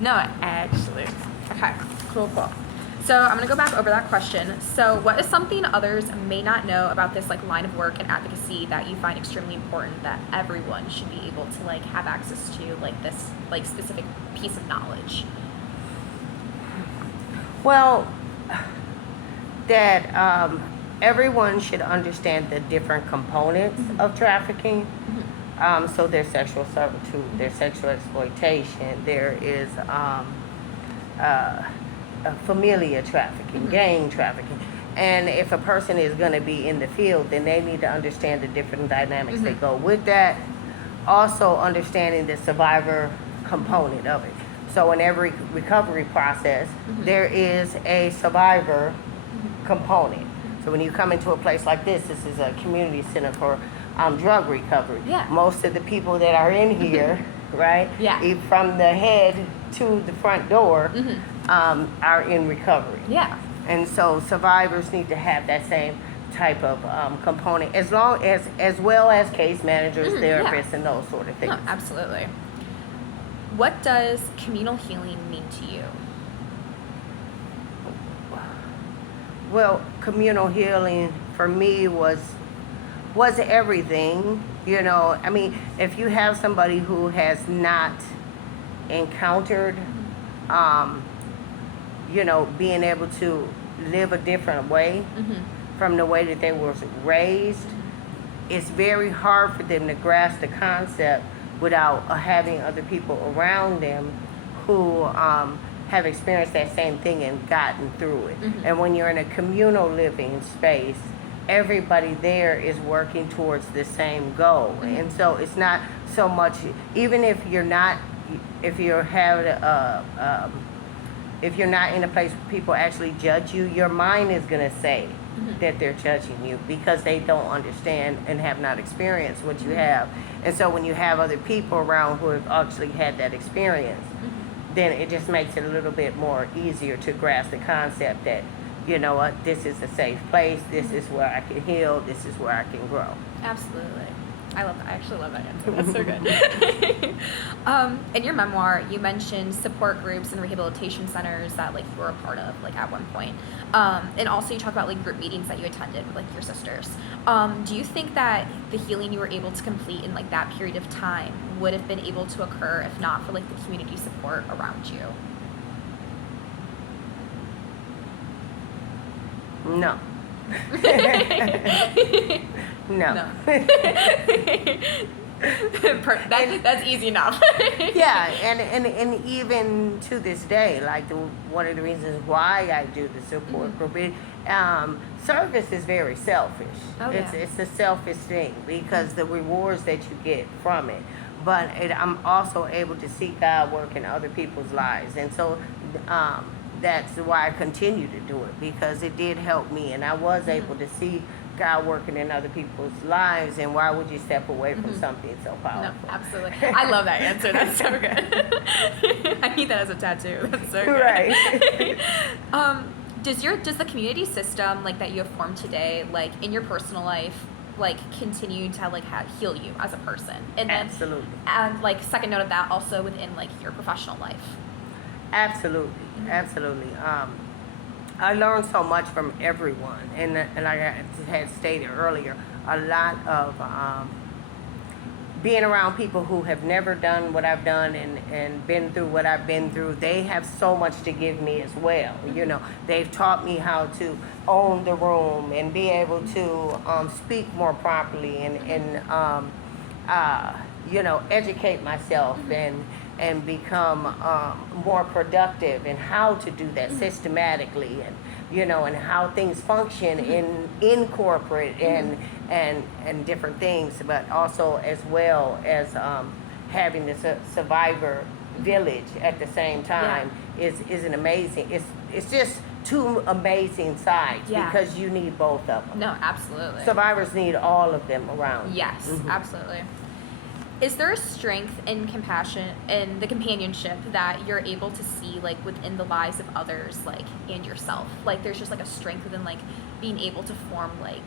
No, actually. Okay, cool. So I'm gonna go back over that question. So what is something others may not know about this like line of work and advocacy that you find extremely important that everyone should be able to like have access to, like this like specific piece of knowledge? Well, that everyone should understand the different components of trafficking. So there's sexual servitude, there's sexual exploitation, there is uh, familiar trafficking, gang trafficking. And if a person is going to be in the field, then they need to understand the different dynamics that go with that. Also, understanding the survivor component of it. So, in every recovery process, there is a survivor component. So, when you come into a place like this is a community center for drug recovery. Yeah. Most of the people that are in here, right, Yeah. from the head to the front door, are in recovery. Yeah. And so survivors need to have that same type of component, as well as case managers, therapists, and those sort of things. No, absolutely. What does communal healing mean to you? Well, communal healing for me was everything. You know, I mean, if you have somebody who has not encountered, being able to live a different way from the way that they were raised, it's very hard for them to grasp the concept without having other people around them who have experienced that same thing and gotten through it. And when you're in a communal living space, everybody there is working towards the same goal. And so it's not so much, even if you're not in a place where people actually judge you, your mind is going to say that they're judging you because they don't understand and have not experienced what you have. And so when you have other people around who have actually had that experience, then it just makes it a little bit more easier to grasp the concept that, you know what, this is a safe place, this is where I can heal, this is where I can grow. Absolutely. I love that. I actually love that answer. That's so good. In your memoir, you mentioned support groups and rehabilitation centers that like you were a part of, like at one point. And also you talk about like group meetings that you attended with like your sisters. Do you think that the healing you were able to complete in like that period of time would have been able to occur if not for like the community support around you? No. No. That's easy enough. Yeah, and even to this day, like one of the reasons why I do the support group, service is very selfish. Oh, yeah. It's a selfish thing because the rewards that you get from it. But I'm also able to see God work in other people's lives, and so that's why I continue to do it, because it did help me, and I was able to see God working in other people's lives. And why would you step away from something so powerful? No, absolutely. I love that answer. That's so good. I need that as a tattoo. That's so good. Right. Does the community system like that you have formed today, like in your personal life, like continue to like heal you as a person? And then, Absolutely. And like second note of that, also within like your professional life. Absolutely. I learned so much from everyone, and like I had stated earlier, a lot of being around people who have never done what I've done and been through what I've been through. They have so much to give me as well. You know, they've taught me how to own the room and be able to speak more properly and educate myself and become more productive, and how to do that systematically, and how things function in corporate and different things, but also as well as having this survivor village at the same time is an amazing. It's just two amazing sides because you need both of them. No, absolutely. Survivors need all of them around. Yes, absolutely. Is there a strength in compassion and the companionship that you're able to see like within the lives of others, like and yourself? Like there's just like a strength within like being able to form like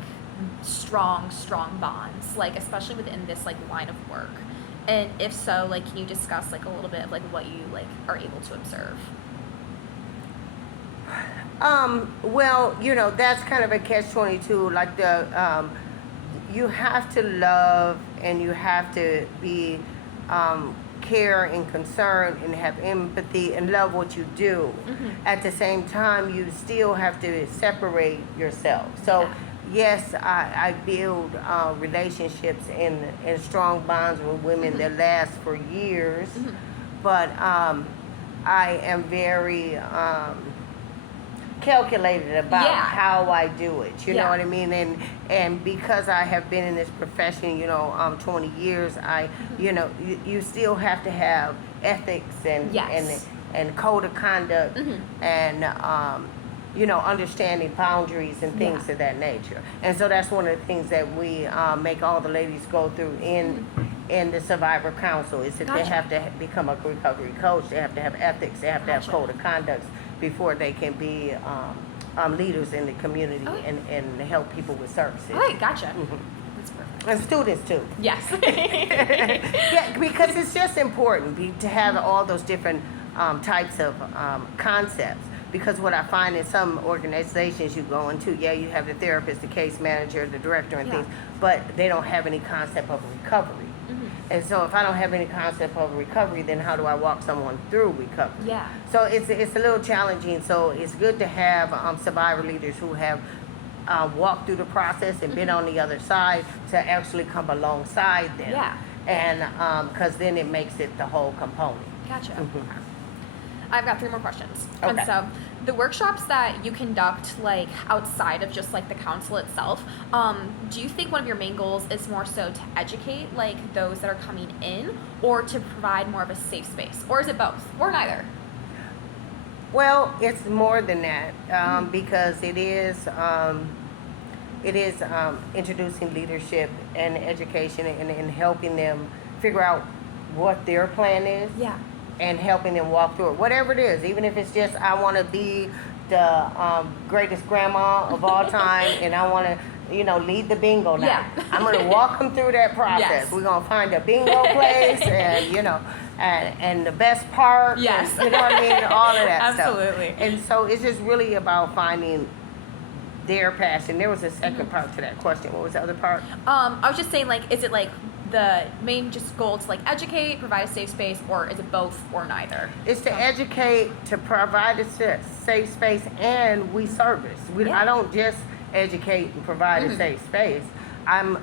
strong bonds, like especially within this like line of work. And if so, like, can you discuss like a little bit of like what you like are able to observe? Well, that's kind of a catch-22. Like you have to love and you have to be care and concern and have empathy and love what you do. At the same time, you still have to separate yourself. So Yeah. yes, I build relationships and strong bonds with women that last for years, but I am very calculated about Yeah. how I do it. You know Yeah. what I mean? And because I have been in this profession, 20 years, you still have to have ethics Yes. and code of conduct Mhm. and understanding boundaries and things Yeah. of that nature. And so that's one of the things that we make all the ladies go through in the Survivor Council is that they Gotcha. have to become a recovery coach. They have to have ethics. They have to have Gotcha. code of conduct before they can be leaders in the community Okay. and help people with services. All right, gotcha. Mhm. That's perfect. And students too. Yes. Yeah, because it's just important to have all those different types of concepts. Because what I find in some organizations you go into, you have the therapist, the case manager, the director, and Yeah. things, but they don't have any concept of recovery. And so if I don't have any concept of recovery, then how do I walk someone through recovery? Yeah. So it's a little challenging. So it's good to have survivor leaders who have walked through the process and been on the other side to actually come alongside them. Yeah. And because then it makes it the whole component. Gotcha. Mhm. I've got 3 more questions. And Okay. so, the workshops that you conduct, like outside of just like the council itself, do you think one of your main goals is more so to educate like those that are coming in, or to provide more of a safe space, or is it both, or neither? Well, it's more than that because it is introducing leadership and education and helping them figure out what their plan is. Yeah. And helping them walk through it, whatever it is, even if it's just I want to be the greatest grandma of all time, and I want to, lead the bingo night. Yeah. I'm going to walk them through that process. Yes. We're going to find a bingo place, and the best part. Yes. And, you know what I mean? All of that stuff. Absolutely. And so it's just really about finding their passion. There was a second part to that question. What was the other part? I was just saying, like, is it like the main just goal to like educate, provide a safe space, or is it both or neither? It's to educate, to provide a safe space, and we service. Yeah. I don't just educate and provide a safe space. I'm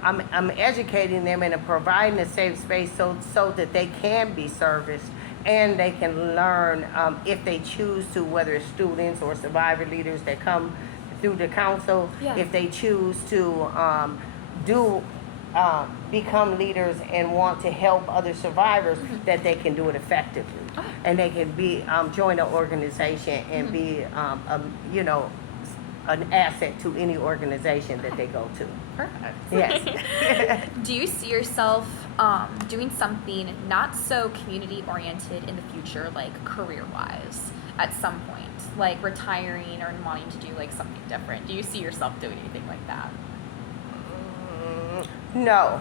educating them and providing a safe space so that they can be serviced and they can learn if they choose to, whether it's students or survivor leaders that come through the council, Yeah. if they choose to become leaders and want to help other survivors, that they can do it effectively. Okay. And they can be join an organization and be an asset to any organization that they go to. Perfect. Yes. Do you see yourself doing something not so community oriented in the future, like career wise, at some point, like retiring or wanting to do like something different? Do you see yourself doing anything like that? No.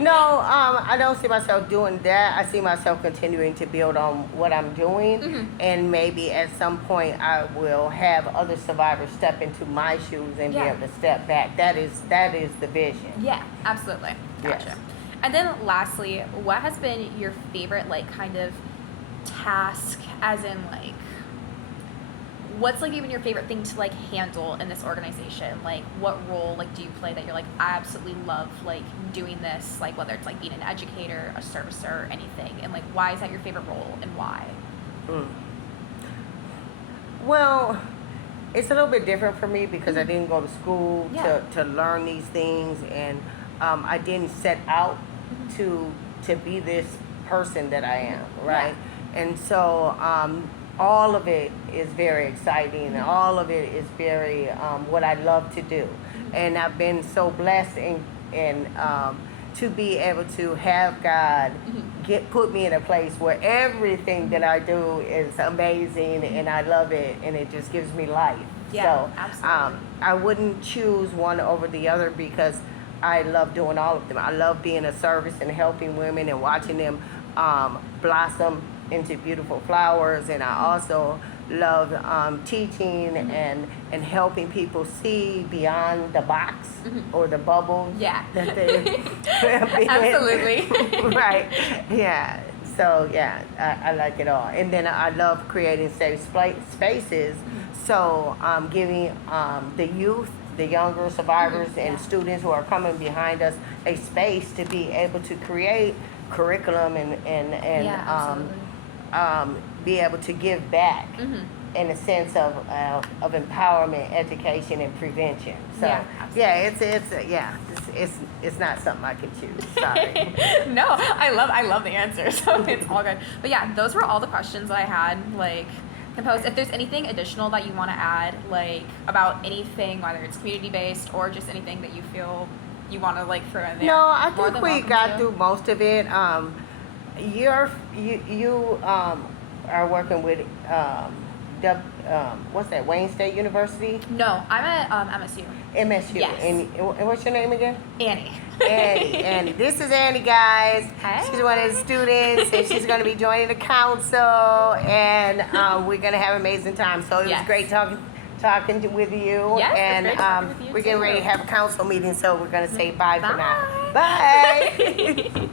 No, I don't see myself doing that. I see myself continuing to build on what I'm doing, and maybe at some point I will have other survivors step into my shoes and Yeah. be able to step back. That is the vision. Yeah, absolutely. Gotcha. Yes. And then lastly, what has been your favorite like kind of task, as in like what's like even your favorite thing to like handle in this organization? Like what role like do you play that you're like, I absolutely love like doing this, like whether it's like being an educator, a servicer, anything, and like why is that your favorite role and why? Well, it's a little bit different for me because I didn't go to school Yeah. to learn these things, and I didn't set out to be this person that I am, right? And so all of it is very exciting, and all of it is very what I love to do. And I've been so blessed and to be able to have God put me in a place where everything that I do is amazing, and I love it, and it just gives me life. Yeah, So absolutely. I wouldn't choose one over the other because I love doing all of them. I love being a service and helping women and watching them blossom into beautiful flowers. And I also love teaching and helping people see beyond the box or the bubble Yeah. that they Absolutely. right. Yeah. So yeah, I like it all. And then I love creating safe spaces. So giving the youth, the younger survivors and students who are coming behind us a space to be able to create curriculum and be able to give back in a sense of empowerment, education, and prevention. So it's not something I can choose. Sorry. No, I love the answer, so it's all good. But yeah, those were all the questions that I had composed. If there's anything additional that you want to add, about anything, whether it's community based or just anything that you feel you want to throw in there. No, I think we got through most of it. You are working with what's that? Wayne State University. No, I'm at MSU. MSU. Yes. And what's your name again? Annie. Annie. This is Annie, guys. Hey. She's one of the students, and she's going to be joining the council, and we're going to have an amazing time. So it was great talking with you. Yes, and it's great talking with you we're getting ready to have a council meeting, so we're going to say bye for now. Bye. Bye.